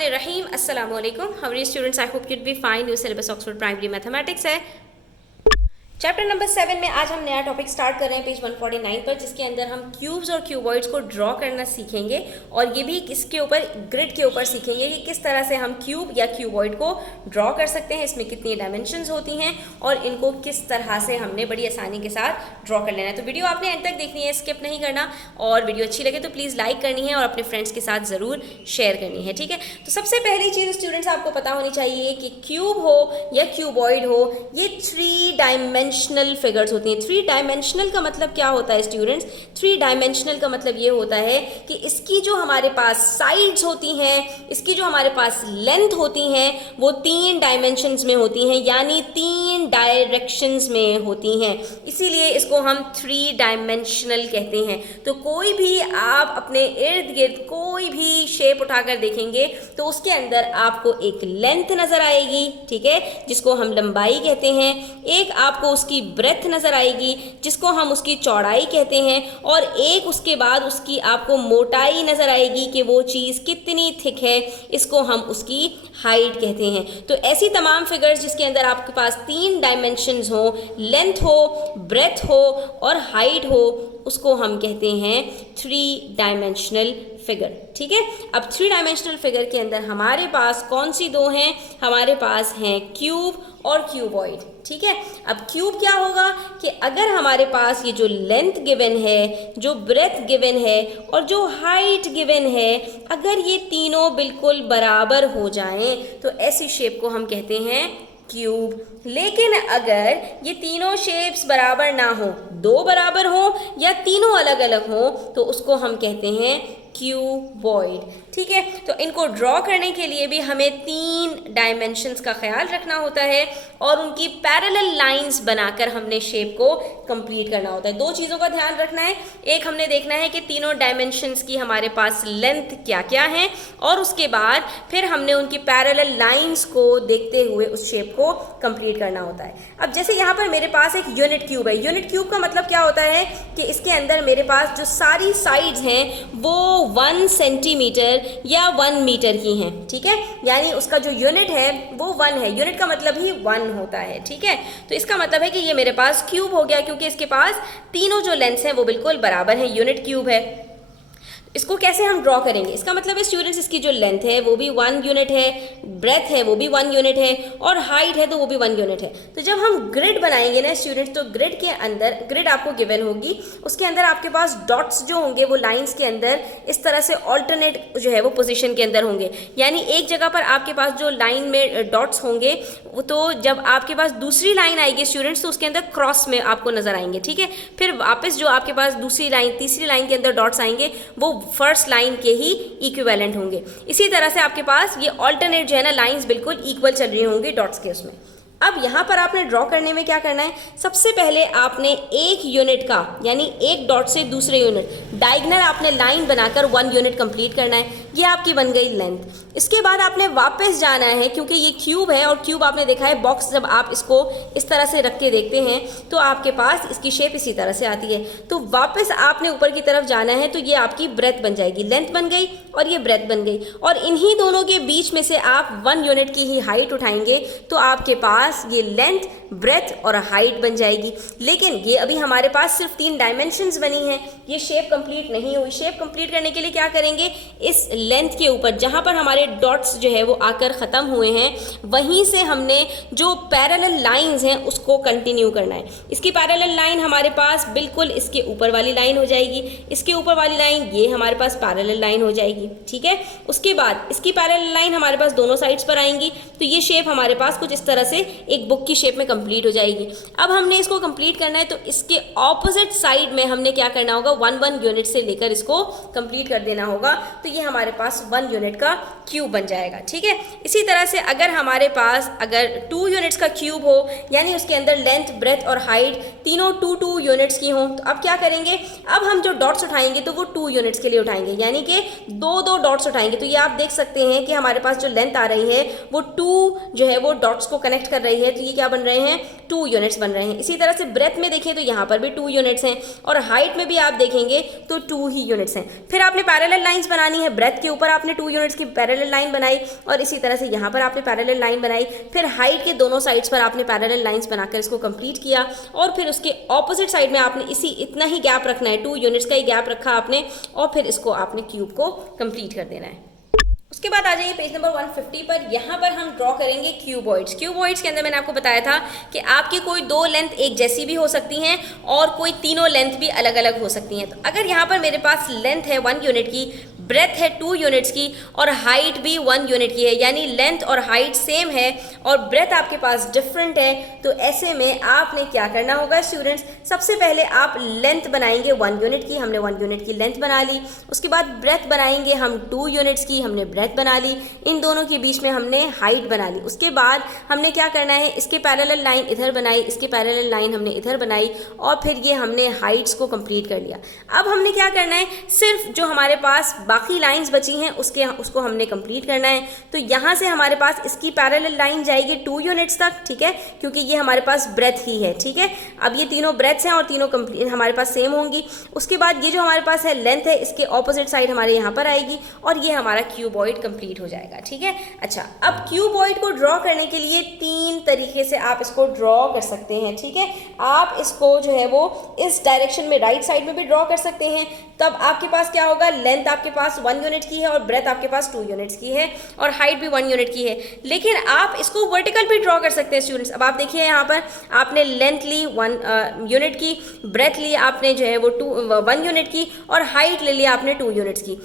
बिस्मिल्लाहिर्रहमानिर्रहीम अस्सलाम वालेकुम। How are you students? I hope you'd be fine। New syllabus Oxford primary mathematics है। Chapter number 7 में आज हम नया टॉपिक स्टार्ट कर रहे हैं पेज 149 पर, जिसके अंदर हम क्यूब्स और क्यूबॉइड्स को ड्रॉ करना सीखेंगे और ये भी इसके ऊपर ग्रिड के ऊपर सीखेंगे कि किस तरह से हम क्यूब या क्यूबॉइड को ड्रॉ कर सकते हैं, इसमें कितनी डायमेंशंस होती हैं और इनको किस तरह से हमने बड़ी आसानी के साथ ड्रॉ कर लेना है। तो वीडियो आपने एंड तक देखनी है, स्किप नहीं करना, और वीडियो अच्छी लगे तो प्लीज़ लाइक करनी है और अपने फ्रेंड्स के साथ ज़रूर शेयर करनी है, ठीक है। तो सबसे पहली चीज़ स्टूडेंट्स आपको पता होनी चाहिए कि क्यूब हो या क्यूबॉइड हो, ये 3 डायमेंशनल फिगर्स होती हैं। 3 डायमेंशनल का मतलब क्या होता है स्टूडेंट्स? 3 डायमेंशनल का मतलब ये होता है कि इसकी जो हमारे पास साइड्स होती हैं, इसकी जो हमारे पास लेंथ होती हैं, वो 3 डायमेंशंस में होती हैं, यानी 3 डायरेक्शंस में होती हैं। इसीलिए इसको हम 3 डायमेंशनल कहते हैं। तो कोई भी आप अपने इर्द गिर्द कोई भी शेप उठाकर देखेंगे तो उसके अंदर आपको एक लेंथ नजर आएगी, ठीक है, जिसको हम लंबाई कहते हैं। एक आपको उसकी ब्रेथ नजर आएगी, जिसको हम उसकी चौड़ाई कहते हैं, और एक उसके बाद उसकी आपको मोटाई नजर आएगी कि वो चीज़ कितनी थिक है, इसको हम उसकी हाइट कहते हैं। तो ऐसी तमाम फिगर्स जिसके अंदर आपके पास 3 डायमेंशंस हो, लेंथ हो, ब्रेथ हो और हाइट हो, उसको हम कहते हैं 3 डायमेंशनल फिगर, ठीक है। अब 3 डायमेंशनल फिगर के अंदर हमारे पास कौन सी 2 हैं? हमारे पास हैं क्यूब और क्यूबॉइड, ठीक है। अब क्यूब क्या होगा कि अगर हमारे पास ये जो लेंथ गिवन है, जो ब्रेथ गिवन है और जो हाइट गिवन है, अगर ये तीनों बिल्कुल बराबर हो जाएं तो ऐसी शेप को हम कहते हैं क्यूब। लेकिन अगर ये तीनों शेप्स बराबर ना हो, 2 बराबर हो या तीनों अलग अलग हो, तो उसको हम कहते हैं क्यूबॉइड, ठीक है। तो इनको ड्रॉ करने के लिए भी हमें 3 डायमेंशंस का ख्याल रखना होता है और उनकी पैरेलल लाइंस बनाकर हमने शेप को कंप्लीट करना होता है। 2 चीज़ों का ध्यान रखना है। एक हमने देखना है कि तीनों डायमेंशंस की हमारे पास लेंथ क्या क्या है, और उसके बाद फिर हमने उनकी पैरेलल लाइंस को देखते हुए उस शेप को कंप्लीट करना होता है। अब जैसे यहाँ पर मेरे पास एक यूनिट क्यूब है। यूनिट क्यूब का मतलब क्या होता है कि इसके अंदर मेरे पास जो सारी साइड्स हैं वो 1 सेंटीमीटर या 1 मीटर की हैं, ठीक है। यानी उसका जो यूनिट है वो 1 है। यूनिट का मतलब ही 1 होता है, ठीक है। तो इसका मतलब है कि ये मेरे पास क्यूब हो गया, क्योंकि इसके पास तीनों जो लेंथ्स हैं वो बिल्कुल बराबर हैं, यूनिट क्यूब है। इसको कैसे हम ड्रॉ करेंगे? इसका मतलब है स्टूडेंट्स, इसकी जो लेंथ है वो भी 1 यूनिट है, ब्रेथ है वो भी 1 यूनिट है, और हाइट है तो वो भी 1 यूनिट है। तो जब हम ग्रिड बनाएंगे ना स्टूडेंट्स, तो ग्रिड के अंदर, ग्रिड आपको गिवन होगी, उसके अंदर आपके पास डॉट्स जो होंगे वो लाइंस के अंदर इस तरह से ऑल्टरनेट जो है वो पोजीशन के अंदर होंगे। यानी एक जगह पर आपके पास जो लाइन में डॉट्स होंगे, तो जब आपके पास दूसरी लाइन आएगी स्टूडेंट्स, तो उसके अंदर क्रॉस में आपको नजर आएंगे, ठीक है। फिर वापस जो आपके पास दूसरी लाइन, तीसरी लाइन के अंदर डॉट्स आएंगे वो फर्स्ट लाइन के ही इक्विवेलेंट होंगे। इसी तरह से आपके पास ये ऑल्टरनेट जो है ना, लाइंस बिल्कुल इक्वल चल रही होंगी डॉट्स के उसमें। अब यहाँ पर आपने ड्रॉ करने में क्या करना है? सबसे पहले आपने एक यूनिट का, यानी एक डॉट से दूसरे यूनिट, डायगोनल आपने लाइन बनाकर 1 यूनिट कंप्लीट करना है। ये आपकी बन गई लेंथ। इसके बाद आपने वापस जाना है, क्योंकि ये क्यूब है और क्यूब आपने देखा है बॉक्स, जब आप इसको इस तरह से रख के देखते हैं तो आपके पास इसकी शेप इसी तरह से आती है। तो वापस आपने ऊपर की तरफ जाना है, तो ये आपकी ब्रेथ बन जाएगी। लेंथ बन गई और ये ब्रेथ बन गई, और इन्हीं दोनों के बीच में से आप 1 यूनिट की ही हाइट उठाएंगे तो आपके पास ये लेंथ, ब्रेथ और हाइट बन जाएगी। लेकिन ये अभी हमारे पास सिर्फ 3 डायमेंशंस बनी हैं, ये शेप कंप्लीट नहीं हुई। शेप कंप्लीट करने के लिए क्या करेंगे? इस लेंथ के ऊपर जहाँ पर हमारे डॉट्स जो है वो आकर ख़त्म हुए हैं, वहीं से हमने जो पैरेलल लाइंस हैं उसको कंटिन्यू करना है। इसकी पैरेलल लाइन हमारे पास बिल्कुल इसके ऊपर वाली लाइन हो जाएगी, इसके ऊपर वाली लाइन ये हमारे पास पैरेलल लाइन हो जाएगी, ठीक है। उसके बाद इसकी पैरेलल लाइन हमारे पास दोनों साइड्स पर आएंगी, तो ये शेप हमारे पास कुछ इस तरह से एक बुक की शेप में कंप्लीट हो जाएगी। अब हमने इसको कंप्लीट करना है, तो इसके ऑपोजिट साइड में हमने क्या करना होगा? 1 यूनिट से लेकर इसको कंप्लीट कर देना होगा, तो ये हमारे पास 1 यूनिट का क्यूब बन जाएगा, ठीक है। इसी तरह से अगर हमारे पास अगर 2 यूनिट्स का क्यूब हो, यानी उसके अंदर लेंथ, ब्रेथ और हाइट तीनों 2 यूनिट्स की हों, तो अब क्या करेंगे? अब हम जो डॉट्स उठाएंगे तो वो 2 यूनिट्स के लिए उठाएंगे, यानी कि 2 डॉट्स उठाएंगे। तो ये आप देख सकते हैं कि हमारे पास जो लेंथ आ रही है वो 2 जो है वो डॉट्स को कनेक्ट कर रही है, तो ये क्या बन रहे हैं? 2 यूनिट्स बन रहे हैं। इसी तरह से ब्रेथ में देखें तो यहाँ पर भी 2 यूनिट्स हैं, और हाइट में भी आप देखेंगे तो 2 ही यूनिट्स हैं। फिर आपने पैरेलल लाइंस बनानी है ब्रेथ ब्रेथ के ऊपर आपने 2 यूनिट्स की पैरेलल लाइन बनाई और इसी तरह से यहाँ पर आपने पैरेलल लाइन बनाई, फिर हाइट के दोनों साइड्स पर आपने पैरेलल लाइंस बनाकर इसको कंप्लीट किया और फिर उसके ऑपोजिट साइड में आपने इतना ही गैप रखना है, 2 यूनिट्स का ही गैप रखा आपने और फिर इसको आपने क्यूब को कंप्लीट कर देना है। उसके बाद आ जाइए पेज नंबर 150 पर। यहाँ पर हम ड्रॉ करेंगे क्यूबॉइड्स। क्यूबॉइड्स के अंदर मैंने आपको बताया था कि आपकी कोई 2 लेंथ एक जैसी भी हो सकती हैं और कोई तीनों लेंथ भी अलग अलग हो सकती हैं। तो अगर यहाँ पर मेरे पास लेंथ है 1 यूनिट की, ब्रेथ है 2 यूनिट्स की और हाइट भी 1 यूनिट की है, यानी लेंथ और हाइट सेम है और ब्रेथ आपके पास डिफरेंट है, तो ऐसे में आपने क्या करना होगा स्टूडेंट्स, सबसे पहले आप लेंथ बनाएंगे 1 यूनिट की, हमने 1 यूनिट की लेंथ बना ली। उसके बाद ब्रेथ बनाएंगे हम 2 यूनिट्स की, हमने ब्रेथ बना ली। इन दोनों के बीच में हमने हाइट बना ली। उसके बाद हमने क्या करना है, इसके पैरेलल लाइन इधर बनाई, इसके पैरेलल लाइन हमने इधर बनाई और फिर ये हमने हाइट्स को कंप्लीट कर लिया। अब हमने क्या करना है, सिर्फ जो हमारे पास बाकी लाइंस बची हैं उसको हमने कंप्लीट करना है। तो यहाँ से हमारे पास इसकी पैरेलल लाइन जाएगी 2 यूनिट्स तक, ठीक है, क्योंकि ये हमारे पास ब्रेथ ही है, ठीक है। अब ये तीनों ब्रेथ्स हैं और तीनों कंप्लीट हमारे पास सेम होंगी। उसके बाद ये जो हमारे पास है लेंथ है, इसके ऑपोजिट साइड हमारे यहाँ पर आएगी और ये हमारा क्यूबॉइड कंप्लीट हो जाएगा, ठीक है। अच्छा, अब क्यूबॉइड को ड्रॉ करने के लिए 3 तरीके से आप इसको ड्रॉ कर सकते हैं, ठीक है। आप इसको जो है वो इस डायरेक्शन में राइट साइड में भी ड्रॉ कर सकते हैं। तब आपके पास क्या होगा, लेंथ आपके पास 1 यूनिट की है और ब्रेथ आपके पास 2 यूनिट्स की है और हाइट भी 1 यूनिट की है। लेकिन आप इसको वर्टिकल भी ड्रॉ कर सकते हैं स्टूडेंट्स। अब आप देखिए यहाँ पर आपने लेंथ ली 1 यूनिट की, ब्रेथ ली आपने जो है वो 1 यूनिट की और हाइट ले ली आपने 2 यूनिट्स की।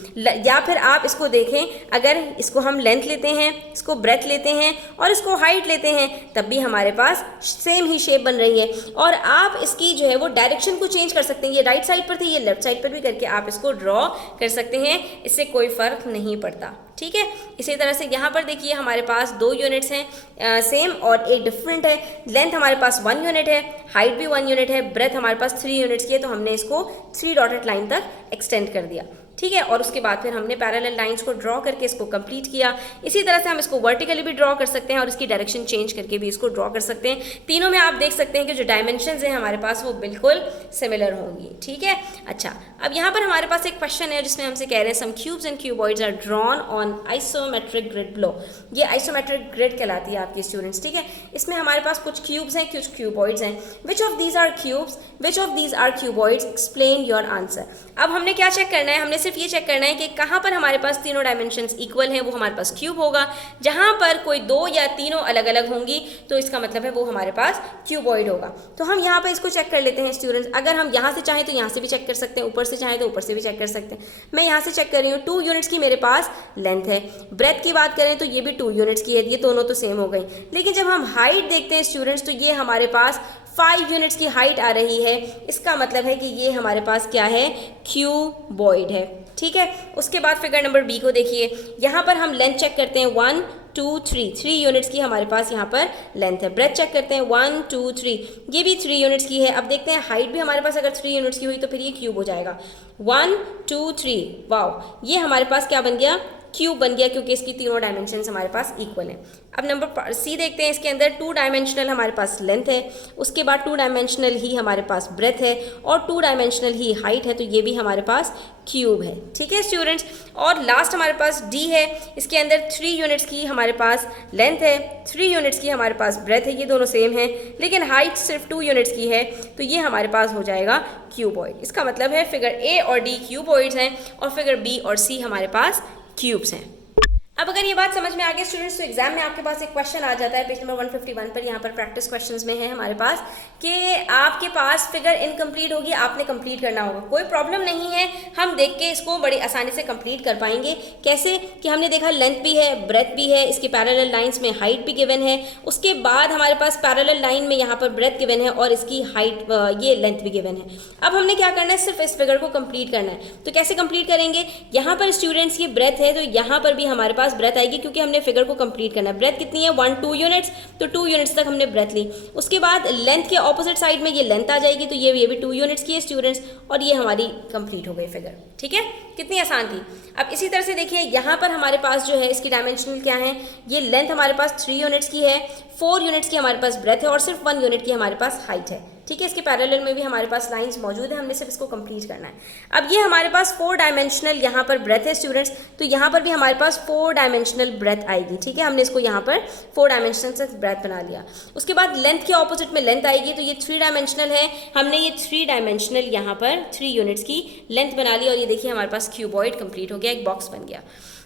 या फिर आप इसको देखें, अगर इसको हम लेंथ लेते हैं, इसको ब्रेथ लेते हैं और इसको हाइट लेते हैं, तब भी हमारे पास सेम ही शेप बन रही है। और आप इसकी जो है वो डायरेक्शन को चेंज कर सकते हैं। ये राइट साइड पर थी, ये लेफ्ट साइड पर भी करके आप इसको ड्रॉ कर सकते हैं, इससे कोई फर्क नहीं पड़ता, ठीक है। इसी तरह से यहाँ पर देखिए हमारे पास 2 यूनिट्स हैं सेम और एक डिफरेंट है। लेंथ हमारे पास 1 यूनिट है, हाइट भी 1 यूनिट है, ब्रेथ हमारे पास 3 यूनिट्स की है, तो हमने इसको 3 डॉटेड लाइन तक एक्सटेंड कर दिया, ठीक है। और उसके बाद फिर हमने पैरेलल लाइंस को ड्रॉ करके इसको कंप्लीट किया। इसी तरह से हम इसको वर्टिकली भी ड्रॉ कर सकते हैं और इसकी डायरेक्शन चेंज करके भी इसको ड्रॉ कर सकते हैं। तीनों में आप देख सकते हैं कि जो डायमेंशंस हैं हमारे पास वो बिल्कुल सिमिलर होंगी, ठीक है। अच्छा, अब यहाँ पर हमारे पास एक क्वेश्चन है जिसमें हमसे कह रहे हैं some cubes and cuboids are drawn on isometric grid below. ये आइसोमेट्रिक ग्रिड कहलाती है आपकी स्टूडेंट्स, ठीक है। इसमें हमारे पास कुछ क्यूब्स हैं, कुछ क्यूबॉइड्स हैं। Which of these are cubes, which of these are cuboids, explain your answer. अब हमने क्या चेक करना है, हमने सिर्फ ये चेक करना है कि कहाँ पर हमारे पास तीनों डायमेंशंस इक्वल हैं, वो हमारे पास क्यूब होगा। जहाँ पर कोई 2 या तीनों अलग अलग होंगी तो इसका मतलब है वो हमारे पास क्यूबॉइड होगा। तो हम यहाँ पर इसको चेक कर लेते हैं स्टूडेंट्स। अगर हम यहाँ से चाहें तो यहाँ से भी चेक कर सकते हैं, ऊपर से चाहें तो ऊपर से भी चेक कर सकते हैं। मैं यहाँ से चेक कर रही हूँ, 2 यूनिट्स की मेरे पास लेंथ है। ब्रेथ की बात करें तो ये भी 2 यूनिट्स की है, ये दोनों तो सेम हो गई। लेकिन जब हम हाइट देखते हैं स्टूडेंट्स तो ये हमारे पास 5 यूनिट्स की हाइट आ रही है। इसका मतलब है कि ये हमारे पास क्या है, क्यूबॉइड है, ठीक है। उसके बाद फिगर नंबर बी को देखिए, यहाँ पर हम लेंथ चेक करते हैं 1 2 3 यूनिट्स की हमारे पास यहाँ पर लेंथ है। ब्रेथ चेक करते हैं 1 2 3, ये भी 3 यूनिट्स की है। अब देखते हैं हाइट भी हमारे पास अगर 3 यूनिट्स की हुई तो फिर ये क्यूब हो जाएगा। 1 2 3, वाओ, ये हमारे पास क्या बन गया, क्यूब बन गया, क्योंकि इसकी तीनों डायमेंशंस हमारे पास इक्वल हैं। अब नंबर सी देखते हैं, इसके अंदर 2 डायमेंशनल हमारे पास लेंथ है, उसके बाद 2 डायमेंशनल ही हमारे पास ब्रेथ है और 2 डायमेंशनल ही हाइट है, तो ये भी हमारे पास क्यूब है, ठीक है स्टूडेंट्स। और लास्ट हमारे पास डी है, इसके अंदर 3 यूनिट्स की हमारे पास लेंथ है, 3 यूनिट्स की हमारे पास ब्रेथ है, ये दोनों सेम है, लेकिन हाइट सिर्फ 2 यूनिट्स की है, तो ये हमारे पास हो जाएगा क्यूबॉइड। इसका मतलब है फिगर ए और डी क्यूबॉइड्स हैं और फिगर बी और सी हमारे पास क्यूब्स हैं। अब अगर ये बात समझ में आ गई स्टूडेंट्स, तो एग्जाम में आपके पास एक क्वेश्चन आ जाता है पेज नंबर 151 पर। यहाँ पर प्रैक्टिस क्वेश्चंस में है हमारे पास कि आपके पास फिगर इनकम्प्लीट होगी, आपने कंप्लीट करना होगा। कोई प्रॉब्लम नहीं है, हम देख के इसको बड़ी आसानी से कंप्लीट कर पाएंगे। कैसे कि हमने देखा लेंथ भी है, ब्रेथ भी है, इसके पैरेलल लाइंस में हाइट भी गिवन है, उसके बाद हमारे पास पैरेलल लाइन में यहाँ पर ब्रेथ गिवन है और इसकी हाइट ये लेंथ भी गिवन है। अब हमने क्या करना है, सिर्फ इस फिगर को कंप्लीट करना है। तो कैसे कंप्लीट करेंगे, यहाँ पर स्टूडेंट्स ये ब्रेथ है तो यहाँ पर भी हमारे पास ब्रेथ आएगी, क्योंकि हमने फिगर को कंप्लीट करना है। ब्रेथ कितनी है, 1 2 यूनिट्स, तो 2 यूनिट्स तक हमने ब्रेथ ली। उसके बाद लेंथ के ऑपोजिट साइड में ये लेंथ आ जाएगी, तो ये भी 2 यूनिट्स की है स्टूडेंट्स, और ये हमारी कंप्लीट हो गई फिगर, ठीक है। कितनी आसान थी। अब इसी तरह से देखिए यहाँ पर हमारे पास जो है इसकी डायमेंशनल क्या है, ये लेंथ हमारे पास 3 यूनिट्स की है, 4 यूनिट्स की हमारे पास ब्रेथ है और सिर्फ 1 यूनिट की हमारे पास हाइट है, ठीक है, इसके पैरेलल में भी हमारे पास लाइंस मौजूद है, हमने सिर्फ इसको कंप्लीट करना है। अब ये हमारे पास 4 डायमेंशनल यहाँ पर ब्रेथ है स्टूडेंट्स, तो यहाँ पर भी हमारे पास 4 डायमेंशनल ब्रेथ आएगी। ठीक है, हमने इसको यहाँ पर 4 डायमेंशनल से ब्रेथ बना लिया। उसके बाद लेंथ के ऑपोजिट में लेंथ आएगी, तो ये 3 डायमेंशनल है, हमने ये 3 डायमेंशनल यहाँ पर 3 यूनिट्स की लेंथ बना ली और ये देखिए हमारे पास क्यूबॉइड कंप्लीट हो गया, एक बॉक्स बन गया।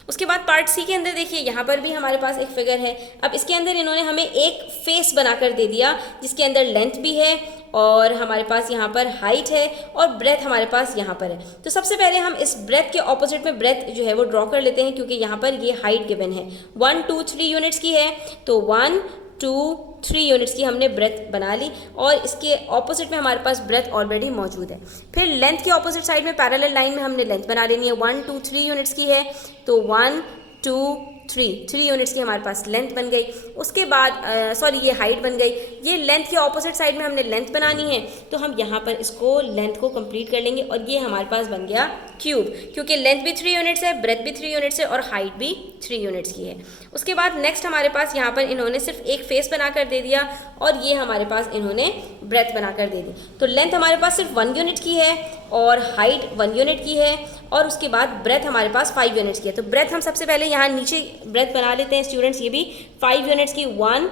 उसके बाद पार्ट सी के अंदर देखिए यहाँ पर भी हमारे पास एक फिगर है। अब इसके अंदर इन्होंने हमें एक फेस बनाकर दे दिया जिसके अंदर लेंथ भी है और हमारे पास यहाँ पर हाइट है और ब्रेथ हमारे पास यहाँ पर है। तो सबसे पहले हम इस ब्रेथ के ऑपोजिट में ब्रेथ जो है वो ड्रॉ कर लेते हैं, क्योंकि यहाँ पर ये हाइट गिवन है 1 2 3 यूनिट्स की है, तो 1 2 3 यूनिट्स की हमने ब्रेथ बना ली और इसके ऑपोजिट में हमारे पास ब्रेथ ऑलरेडी मौजूद है। फिर लेंथ के ऑपोजिट साइड में पैरेलल लाइन में हमने लेंथ बना लेनी है, 1 2 3 यूनिट्स की है, तो 1 2 3 यूनिट्स की हमारे पास लेंथ बन गई। उसके बाद ये हाइट बन गई। ये लेंथ के ऑपोजिट साइड में हमने लेंथ बनानी है, तो हम यहाँ पर इसको लेंथ को कंप्लीट कर लेंगे और ये हमारे पास बन गया क्यूब, क्योंकि लेंथ भी 3 यूनिट्स है, ब्रेथ भी 3 यूनिट्स है और हाइट भी 3 यूनिट्स की है। उसके बाद नेक्स्ट हमारे पास यहाँ पर इन्होंने सिर्फ एक फेस बनाकर दे दिया और ये हमारे पास इन्होंने ब्रेथ बनाकर दे दी। तो लेंथ हमारे पास सिर्फ 1 यूनिट की है और हाइट 1 यूनिट की है और उसके बाद ब्रेथ हमारे पास 5 यूनिट्स की है। तो ब्रेथ हम सबसे पहले यहाँ नीचे ब्रेथ बना लेते हैं स्टूडेंट्स, ये भी 5 यूनिट्स की, 1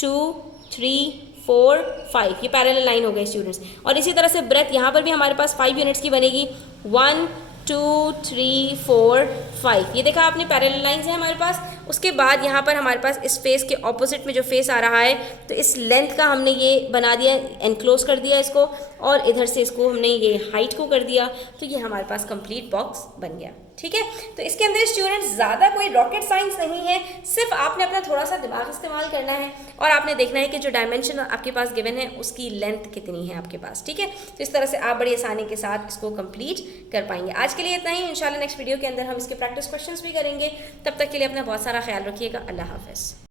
2 3 4 5, ये पैरेलल लाइन हो गई स्टूडेंट्स। और इसी तरह से ब्रेथ यहाँ पर भी हमारे पास 5 यूनिट्स की बनेगी, 1 2 3 4 5, ये देखा आपने पैरेलल लाइंस है हमारे पास। उसके बाद यहाँ पर हमारे पास इस फेस के ऑपोजिट में जो फेस आ रहा है, तो इस लेंथ का हमने ये बना दिया, एनक्लोज कर दिया इसको और इधर से इसको हमने ये हाइट को कर दिया, तो ये हमारे पास कंप्लीट बॉक्स बन गया। ठीक है, तो इसके अंदर स्टूडेंट्स ज़्यादा कोई रॉकेट साइंस नहीं है, सिर्फ आपने अपना थोड़ा सा दिमाग इस्तेमाल करना है और आपने देखना है कि जो डायमेंशन आपके पास गिवन है उसकी लेंथ कितनी है आपके पास। ठीक है, तो इस तरह से आप बड़ी आसानी के साथ इसको कंप्लीट कर पाएंगे। आज के लिए इतना ही, इंशाल्लाह नेक्स्ट वीडियो के अंदर हम इसके प्रैक्टिस क्वेश्चंस भी करेंगे। तब तक के लिए अपना बहुत सारा ख्याल रखिएगा। अल्लाह हाफ़िज़।